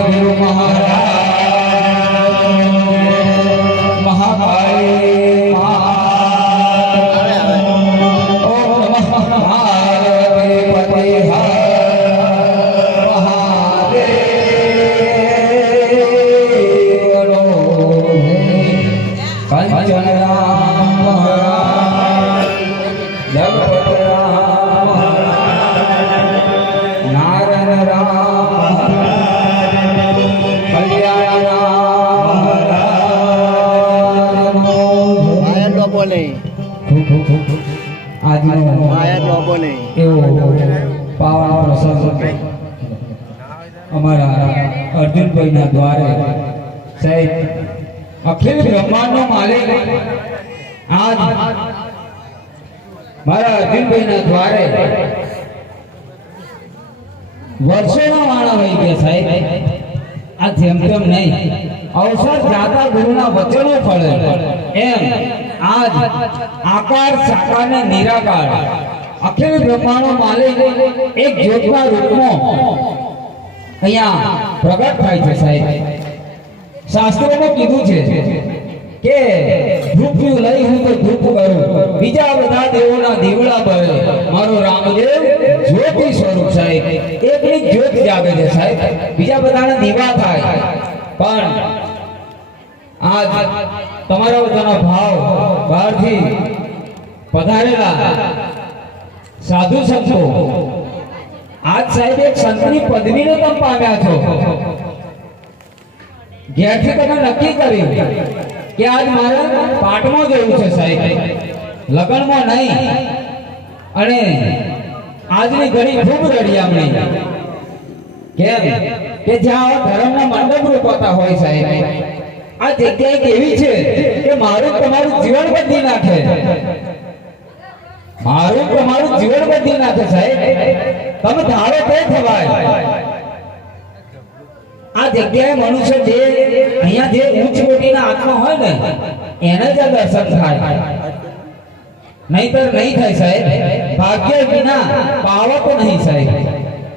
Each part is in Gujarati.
ગુરુ મહારાજ મહાકાળી ઓમ નમઃ પાર્વતી કંચન રામ મહારાજ જગત રામ નારાયણ રામ કલ્યાણ રામ આયર લોબો નહીં આજનો આયર લોબો નહીં એવો પાવન પ્રસંગ અમારા અર્જુનભાઈના દ્વારે સાહેબ અખિલ બ્રહ્માંડનો માલિક આજ મારા અર્જુનભાઈના દ્વારે વર્ષોના વાળા હોય ગયા સાહેબ આ જેમ તેમ નહીં અવસર જાતા ગુરુના વચનો ફળે એમ આજ આકાર સાકાર ને નિરાકાર અખિલ બ્રહ્માંડનો માલિક એક જ્યોતના રૂપમાં અહીંયા પ્રગટ થાય છે સાહેબ શાસ્ત્રોમાં કીધું છે કે ધૂપ લઈ હું તો ધૂપ કરું બીજા બધા દેવોના દીવડા બળે મારો રામદેવ જ્યોતિ સ્વરૂપ સાહેબ એકની જ્યોત જાગે છે સાહેબ બીજા બધાના દીવા થાય પણ આજ તમારા બધાનો ભાવ બહારથી પધારેલા સાધુ સંતો આજ સાહેબ એક સંતની પદવીને તમે પામ્યા છો ઘેરથી તમે નક્કી કર્યું કે આજ મારે પાટમાં જવું છે સાહેબ લગ્નમાં નહીં અને આજની ઘડી ખૂબ રડિયામણી કેમ કે જ્યાં ધર્મના મંડપ રૂપાતા હોય સાહેબ આ જગ્યા એક એવી છે કે મારું તમારું જીવન બદલી નાખે મારું તમારું જીવન બદલી નાખે સાહેબ તમે ધારો તે થવાય આ જગ્યાએ મનુષ્ય જે અહીંયા જે ઉચ્ચ કોટીના આત્મા હોય ને એને જ દર્શન થાય નહીતર નહીં થાય સાહેબ ભાગ્ય વિના પાવક નહીં સાહેબ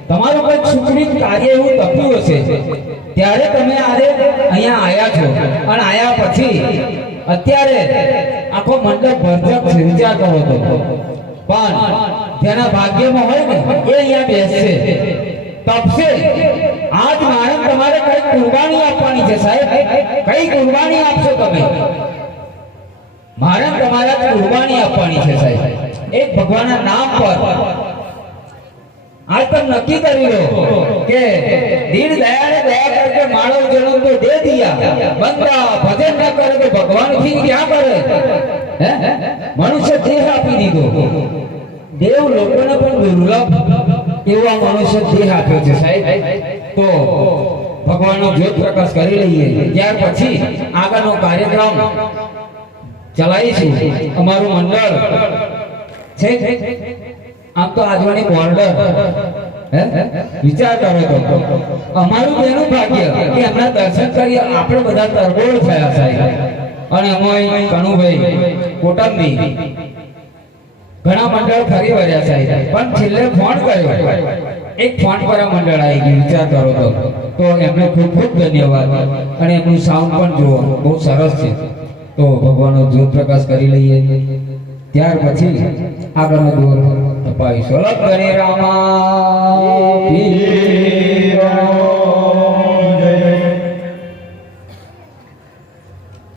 તમારું કોઈ સુખની કાર્ય એવું તપ્યું હશે ત્યારે તમે આજે અહીંયા આવ્યા છો અને આવ્યા પછી અત્યારે આખો મંડપ ભરચક છે વિચાર કરો તો પણ જેના ભાગ્યમાં હોય ને એ અહીંયા બેસશે તપશે આજ મારે તમારે કઈ કુરબાની આપવાની છે સાહેબ કઈ કુરબાની આપશો તમે મારે તમારે કુરબાની આપવાની છે સાહેબ એક ભગવાનના નામ પર आज तुम नक्की करी लो के दीन दयाल दया करके मानव जन्म तो दे दिया बंदा भजन न करे तो भगवान भी क्या करे मनुष्य देह आपी दीधो देव लोकोने पण दुर्लभ एवा मनुष्य देह आप्यो छे साहेब तो भगवाननो ज्योत प्रकाश करी लईए ત્યાર પછી આગળનો કાર્યક્રમ ચલાવીશું અમારું મંડળ છે આમ તો આજવાની બોર્ડર વિચાર કરો તો અમારું બેનું ભાગ્ય કે એમના દર્શન કરી આપણે બધા તરબોળ થયા સાહેબ અને અમોય કનુભાઈ કોટંબી ઘણા મંડળ ફરી વર્યા સાહેબ પણ છેલ્લે ફોન કર્યો એક ફોન પર આ મંડળ આવી ગયું વિચાર કરો તો એમને ખૂબ ખૂબ ધન્યવાદ અને એમનું સાઉન્ડ પણ જુઓ બહુ સરસ છે તો ભગવાનનો જ્યોત પ્રકાશ કરી લઈએ ત્યાર પછી આગળનો દોર તપાવીશું. લખ કરે રામા